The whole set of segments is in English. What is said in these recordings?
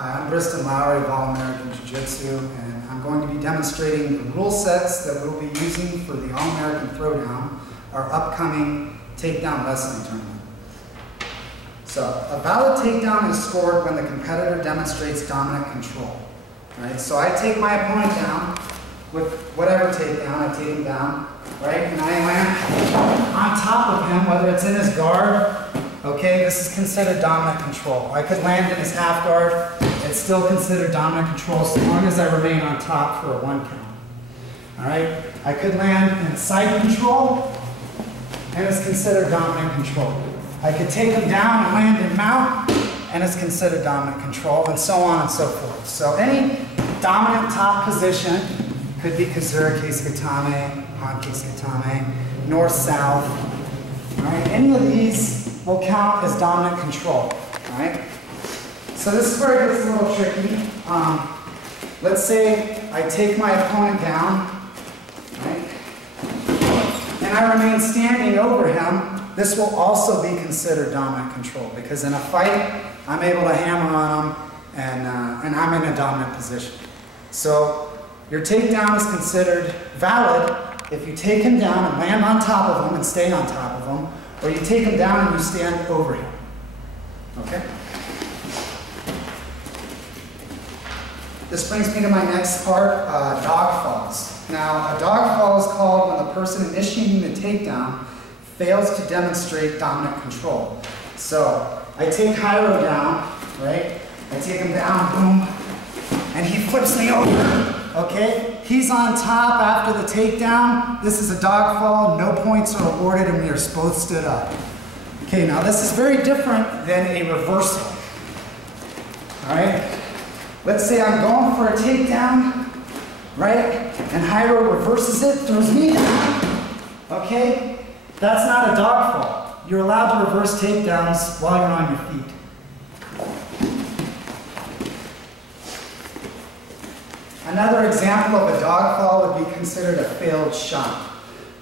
I'm Briston Lowry of All American Jiu-Jitsu, and I'm going to be demonstrating the rule sets that we'll be using for the All American Throwdown, our upcoming takedown wrestling tournament. So, a valid takedown is scored when the competitor demonstrates dominant control. Right? So I take my opponent down with whatever takedown, I take him down, right? And I land on top of him, whether it's in his guard. Okay, this is considered dominant control. I could land in his half guard, it's still considered dominant control so long as I remain on top for a 1 count. Alright, I could land in side control, and it's considered dominant control. I could take him down and land in mount, and it's considered dominant control, and so on and so forth. So any dominant top position could be Kazura Keisukatame, Han Keisukatame, north-south. Alright, any of these will count as dominant control. Alright? So this is where it gets a little tricky. Let's say I take my opponent down, right? And I remain standing over him. This will also be considered dominant control because in a fight, I'm able to hammer on him and I'm in a dominant position. So your takedown is considered valid if you take him down and land on top of him and stay on top of him, or you take him down and you stand over him. Okay? This brings me to my next part, dog falls. Now, a dog fall is called when the person initiating the takedown fails to demonstrate dominant control. So, I take Jairo down, right? I take him down, boom, and he flips me over. Okay? He's on top after the takedown. This is a dog fall. No points are awarded, and we are both stood up. Okay, now this is very different than a reversal. All right? Let's say I'm going for a takedown, right? And Jairo reverses it, throws me down. Okay? That's not a dog fall. You're allowed to reverse takedowns while you're on your feet. Another example of a dog fall would be considered a failed shot.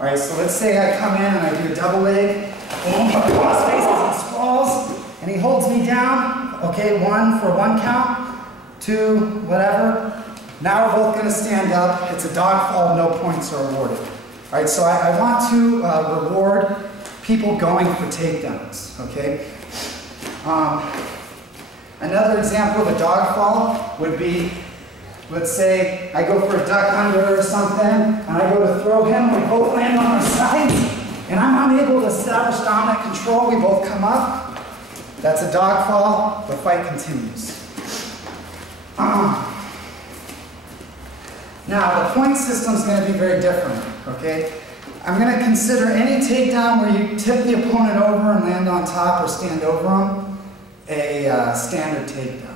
All right, so let's say I come in and I do a double leg, boom, cross faces and sprawls, and he holds me down. Okay, 1 for 1 count, 2, whatever. Now we're both going to stand up. It's a dog fall, no points are awarded. All right, so I want to reward people going for takedowns. Okay. Another example of a dog fall would be, let's say I go for a duck under or something, and I go to throw him, we both land on our sides, and I'm unable to establish dominant control, we both come up. That's a dog fall, the fight continues. Now, the point system is going to be very different, okay? I'm going to consider any takedown where you tip the opponent over and land on top or stand over him a standard takedown.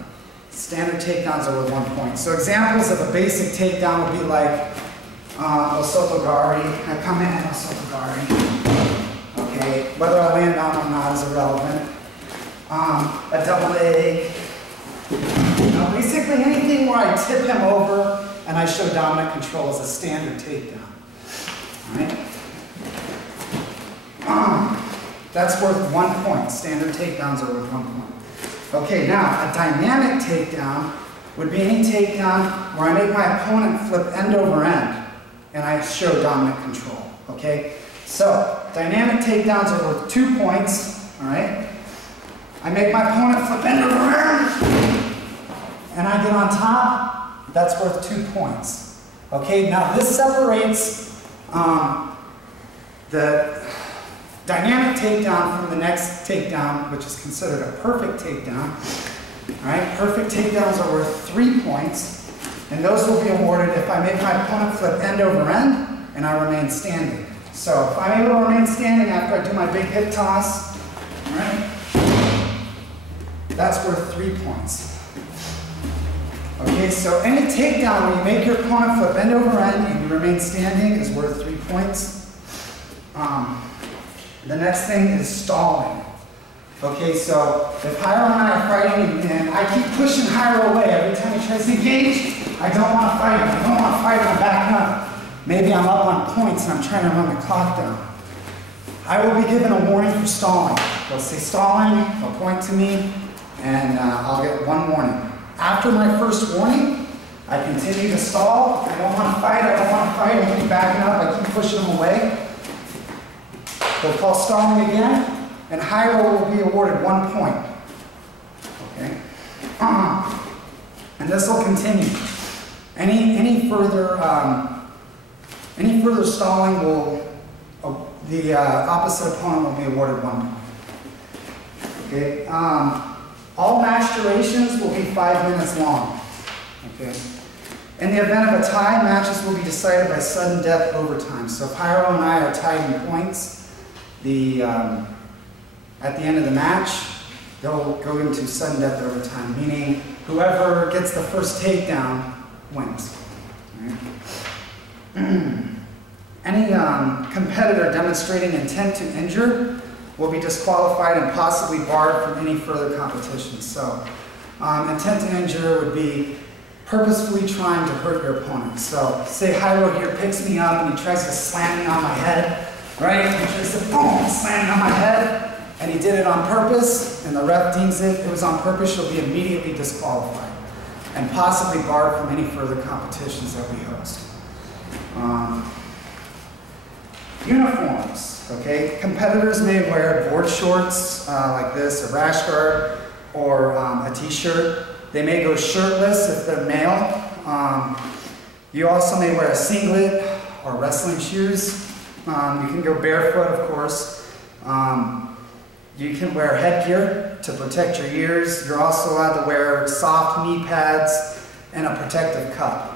Standard takedowns are with 1 point. So examples of a basic takedown would be like Osotogari. I come in and Osotogari. Okay, whether I land on or not is irrelevant. A double leg. Basically anything where I tip him over and I show dominant control is a standard takedown. Alright? That's worth 1 point. Standard takedowns are worth 1 point. Okay, now a dynamic takedown would be any takedown where I make my opponent flip end over end and I show dominant control. Okay? So, dynamic takedowns are worth 2 points. Alright? I make my opponent flip end over end and I get on top, that's worth 2 points. Okay, now this separates the dynamic takedown from the next takedown, which is considered a perfect takedown. Alright, perfect takedowns are worth 3 points, and those will be awarded if I make my opponent flip end over end and I remain standing. So if I'm able to remain standing after I do my big hip toss, alright, that's worth 3 points. Okay, so any takedown where you make your opponent flip end over end and you remain standing is worth 3 points. The next thing is stalling. Okay, so if Jairo and I are fighting and I keep pushing Jairo away every time he tries to engage, I don't want to fight him. I don't want to fight him. I'm backing up. Maybe I'm up on points and I'm trying to run the clock down. I will be given a warning for stalling. They'll say stalling, they'll point to me, and I'll get 1 warning. After my first warning, I continue to stall. I don't want to fight, I keep backing up, I keep pushing them away. They'll call stalling again, and high roll will be awarded 1 point. Okay? And this will continue. Any further stalling will, the opposite opponent will be awarded 1 point. Okay? All match durations will be 5 minutes long. Okay? In the event of a tie, matches will be decided by sudden death overtime. So if Hyro and I are tied in points, at the end of the match, they'll go into sudden death overtime, meaning whoever gets the first takedown wins. Right? Any competitor demonstrating intent to injure will be disqualified and possibly barred from any further competition. So intent to injure would be purposefully trying to hurt your opponent. So say Hyro here picks me up and he tries to slam me on my head, right? He tries to boom, slam me on my head, and he did it on purpose, and the ref deems it was on purpose, she'll be immediately disqualified and possibly barred from any further competitions that we host. Uniforms, okay? Competitors may wear board shorts like this, a rash guard, or a t-shirt. They may go shirtless if they're male. You also may wear a singlet or wrestling shoes. You can go barefoot, of course. You can wear headgear to protect your ears. You're also allowed to wear soft knee pads and a protective cup.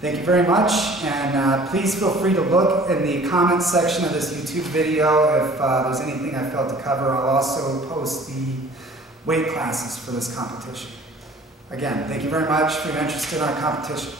Thank you very much, and please feel free to look in the comments section of this YouTube video if there's anything I failed to cover. I'll also post the weight classes for this competition. Again, thank you very much for your interest in our competition.